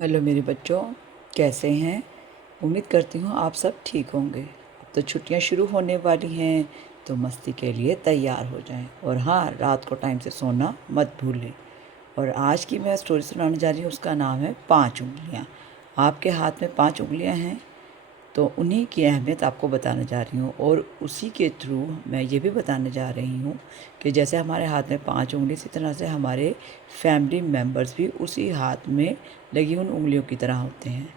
Hello मेरे बच्चों, कैसे हैं। उम्मीद करती हूँ आप सब ठीक होंगे। अब तो छुट्टियाँ शुरू होने वाली हैं, तो मस्ती के लिए तैयार हो जाएं। और हाँ, रात को टाइम से सोना मत भूलें। और आज की मैं स्टोरी सुनाने जा रही हूँ, उसका नाम है 5 उंगलियाँ। आपके हाथ में 5 उंगलियाँ हैं, तो उन्हीं की अहमियत आपको बताने जा रही हूँ। और उसी के थ्रू मैं ये भी बताने जा रही हूँ कि जैसे हमारे हाथ में 5 उंगली, इसी तरह से हमारे फैमिली मेम्बर्स भी उसी हाथ में लगी उन उंगलियों की तरह होते हैं।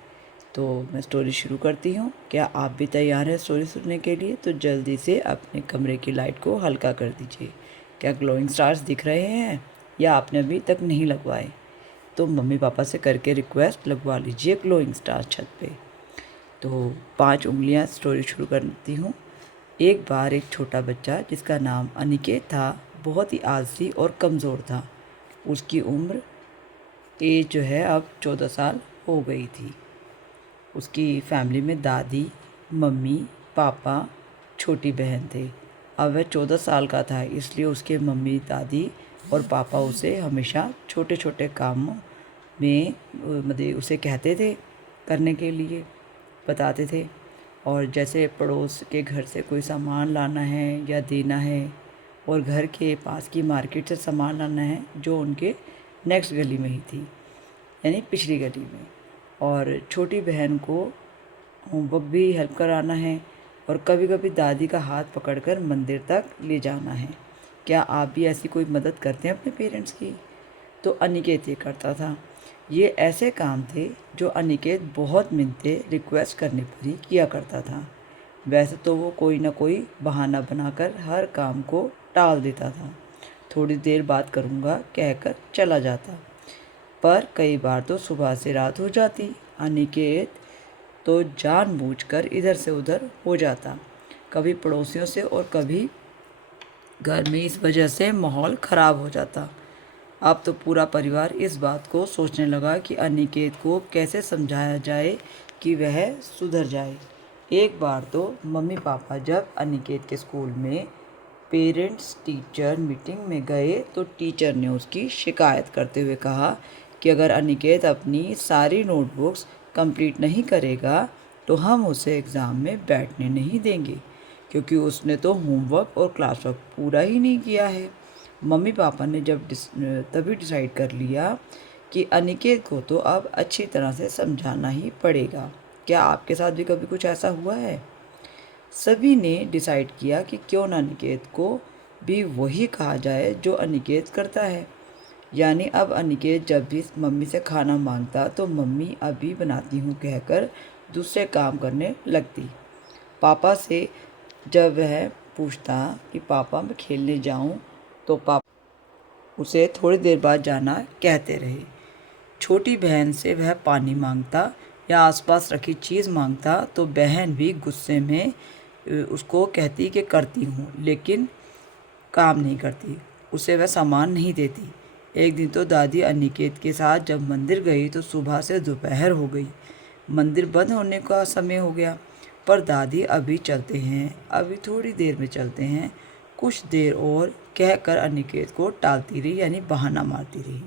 तो मैं स्टोरी शुरू करती हूँ। क्या आप भी तैयार हैं स्टोरी सुनने के लिए? तो जल्दी से अपने कमरे की लाइट को हल्का कर दीजिए। क्या ग्लोइंग स्टार्स दिख रहे हैं या आपने अभी तक नहीं लगवाए? तो मम्मी पापा से करके रिक्वेस्ट लगवा लीजिए ग्लोइंग स्टार छत पे। तो 5 उंगलियां स्टोरी शुरू करती हूँ। एक बार एक छोटा बच्चा जिसका नाम अनिकेत था, बहुत ही आलसी और कमज़ोर था। उसकी उम्र एज जो है अब 14 साल हो गई थी। उसकी फैमिली में दादी, मम्मी, पापा, छोटी बहन थे। अब वह 14 साल का था, इसलिए उसके मम्मी, दादी और पापा उसे हमेशा छोटे छोटे कामों में मतलब उसे कहते थे करने के लिए, बताते थे। और जैसे पड़ोस के घर से कोई सामान लाना है या देना है, और घर के पास की मार्केट से सामान लाना है जो उनके नेक्स्ट गली में ही थी, यानी पिछली गली में। और छोटी बहन को होमवर्क भी हेल्प कराना है, और कभी कभी दादी का हाथ पकड़कर मंदिर तक ले जाना है। क्या आप भी ऐसी कोई मदद करते हैं अपने पेरेंट्स की? तो अनिकेत ये करता था। ये ऐसे काम थे जो अनिकेत बहुत मिन्नतें रिक्वेस्ट करने पर ही किया करता था। वैसे तो वो कोई ना कोई बहाना बनाकर हर काम को टाल देता था। थोड़ी देर बात करूँगा कहकर चला जाता, पर कई बार तो सुबह से रात हो जाती। अनिकेत तो जानबूझकर इधर से उधर हो जाता, कभी पड़ोसियों से और कभी घर में। इस वजह से माहौल ख़राब हो जाता। अब तो पूरा परिवार इस बात को सोचने लगा कि अनिकेत को कैसे समझाया जाए कि वह सुधर जाए। एक बार तो मम्मी पापा जब अनिकेत के स्कूल में पेरेंट्स टीचर मीटिंग में गए, तो टीचर ने उसकी शिकायत करते हुए कहा कि अगर अनिकेत अपनी सारी नोटबुक्स कंप्लीट नहीं करेगा तो हम उसे एग्ज़ाम में बैठने नहीं देंगे, क्योंकि उसने तो होमवर्क और क्लास वर्क पूरा ही नहीं किया है। मम्मी पापा ने तभी डिसाइड कर लिया कि अनिकेत को तो अब अच्छी तरह से समझाना ही पड़ेगा। क्या आपके साथ भी कभी कुछ ऐसा हुआ है? सभी ने डिसाइड किया कि क्यों ना अनिकेत को भी वही कहा जाए जो अनिकेत करता है। यानी अब अनिकेत जब भी मम्मी से खाना मांगता तो मम्मी अभी बनाती हूँ कहकर दूसरे काम करने लगती। पापा से जब वह पूछता कि पापा मैं खेलने जाऊँ, तो पापा उसे थोड़ी देर बाद जाना कहते रहे। छोटी बहन से वह पानी मांगता या आसपास रखी चीज़ मांगता तो बहन भी गुस्से में उसको कहती कि करती हूँ, लेकिन काम नहीं करती, उसे वह सामान नहीं देती। एक दिन तो दादी अनिकेत के साथ जब मंदिर गई तो सुबह से दोपहर हो गई। मंदिर बंद होने का समय हो गया, पर दादी अभी चलते हैं, अभी थोड़ी देर में चलते हैं, कुछ देर और कहकर अनिकेत को टालती रही, यानी बहाना मारती रही।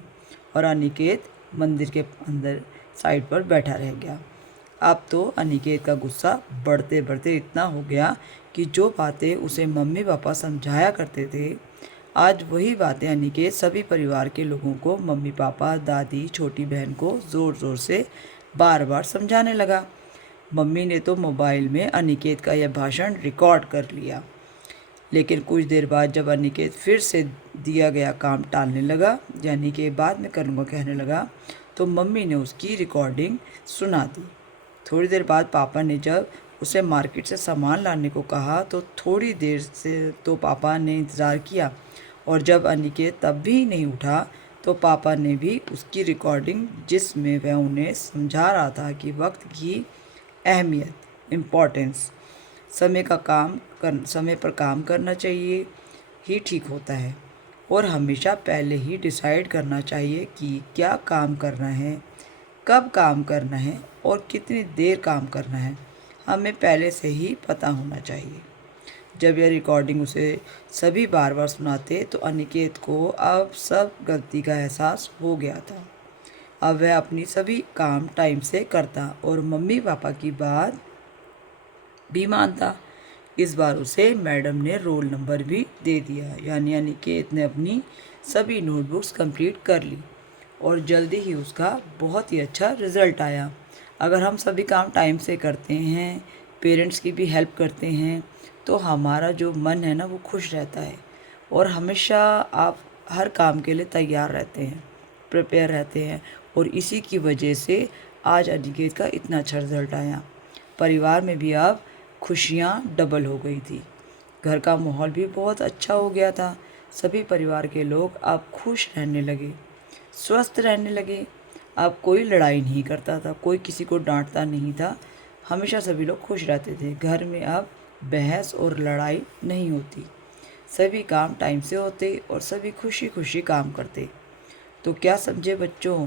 और अनिकेत मंदिर के अंदर साइड पर बैठा रह गया। अब तो अनिकेत का गुस्सा बढ़ते बढ़ते इतना हो गया कि जो बातें उसे मम्मी पापा समझाया करते थे, आज वही बातें अनिकेत सभी परिवार के लोगों को, मम्मी पापा, दादी, छोटी बहन को ज़ोर ज़ोर से बार बार समझाने लगा। मम्मी ने तो मोबाइल में अनिकेत का यह भाषण रिकॉर्ड कर लिया, लेकिन कुछ देर बाद जब अनिकेत फिर से दिया गया काम टालने लगा, यानी कि बाद में करूँगा कहने लगा, तो मम्मी ने उसकी रिकॉर्डिंग सुना दी। थोड़ी देर बाद पापा ने जब उसे मार्केट से सामान लाने को कहा, तो थोड़ी देर से तो पापा ने इंतज़ार किया, और जब अनिकेत तब भी नहीं उठा तो पापा ने भी उसकी रिकॉर्डिंग, जिसमें वह उन्हें समझा रहा था कि वक्त की अहमियत, इम्पोर्टेंस, समय पर काम करना चाहिए ही ठीक होता है, और हमेशा पहले ही डिसाइड करना चाहिए कि क्या काम करना है, कब काम करना है और कितनी देर काम करना है, हमें पहले से ही पता होना चाहिए। जब यह रिकॉर्डिंग उसे सभी बार बार सुनाते तो अनिकेत को अब सब गलती का एहसास हो गया था। अब वह अपनी सभी काम टाइम से करता और मम्मी पापा की बात भी मानता। इस बार उसे मैडम ने रोल नंबर भी दे दिया, यानी अनिकेत ने अपनी सभी नोटबुक्स कंप्लीट कर ली और जल्दी ही उसका बहुत ही अच्छा रिजल्ट आया। अगर हम सभी काम टाइम से करते हैं, पेरेंट्स की भी हेल्प करते हैं, तो हमारा जो मन है ना वो खुश रहता है और हमेशा आप हर काम के लिए तैयार रहते हैं, प्रिपेयर रहते हैं। और इसी की वजह से आज अनिकेत का इतना अच्छा रिजल्ट आया। परिवार में भी अब खुशियाँ डबल हो गई थी। घर का माहौल भी बहुत अच्छा हो गया था। सभी परिवार के लोग अब खुश रहने लगे, स्वस्थ रहने लगे। अब कोई लड़ाई नहीं करता था, कोई किसी को डांटता नहीं था। हमेशा सभी लोग खुश रहते थे। घर में अब बहस और लड़ाई नहीं होती। सभी काम टाइम से होते और सभी खुशी खुशी काम करते। तो क्या समझे बच्चों?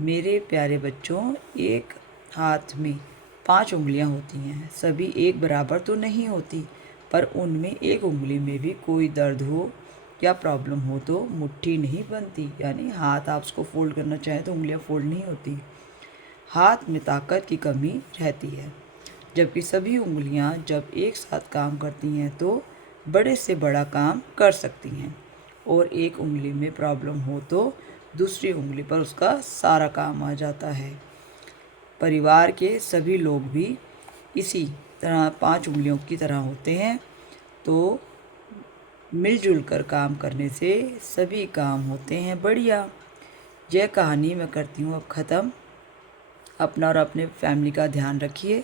मेरे प्यारे बच्चों, एक हाथ में 5 उंगलियां होती हैं, सभी एक बराबर तो नहीं होती, पर उनमें एक उंगली में भी कोई दर्द हो या प्रॉब्लम हो तो मुट्ठी नहीं बनती। यानी हाथ आप उसको फोल्ड करना चाहें तो उंगलियां फोल्ड नहीं होती। हाथ में ताकत की कमी रहती है, जबकि सभी उंगलियां जब एक साथ काम करती हैं तो बड़े से बड़ा काम कर सकती हैं। और एक उंगली में प्रॉब्लम हो तो दूसरी उंगली पर उसका सारा काम आ जाता है। परिवार के सभी लोग भी इसी तरह 5 उंगलियों की तरह होते हैं। तो मिलजुल कर काम करने से सभी काम होते हैं बढ़िया। यह कहानी मैं करती हूँ अब ख़त्म। अपना और अपने फैमिली का ध्यान रखिए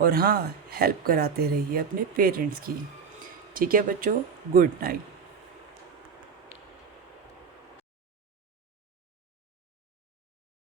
और हाँ, हेल्प कराते रहिए अपने पेरेंट्स की। ठीक है बच्चों, गुड नाइट।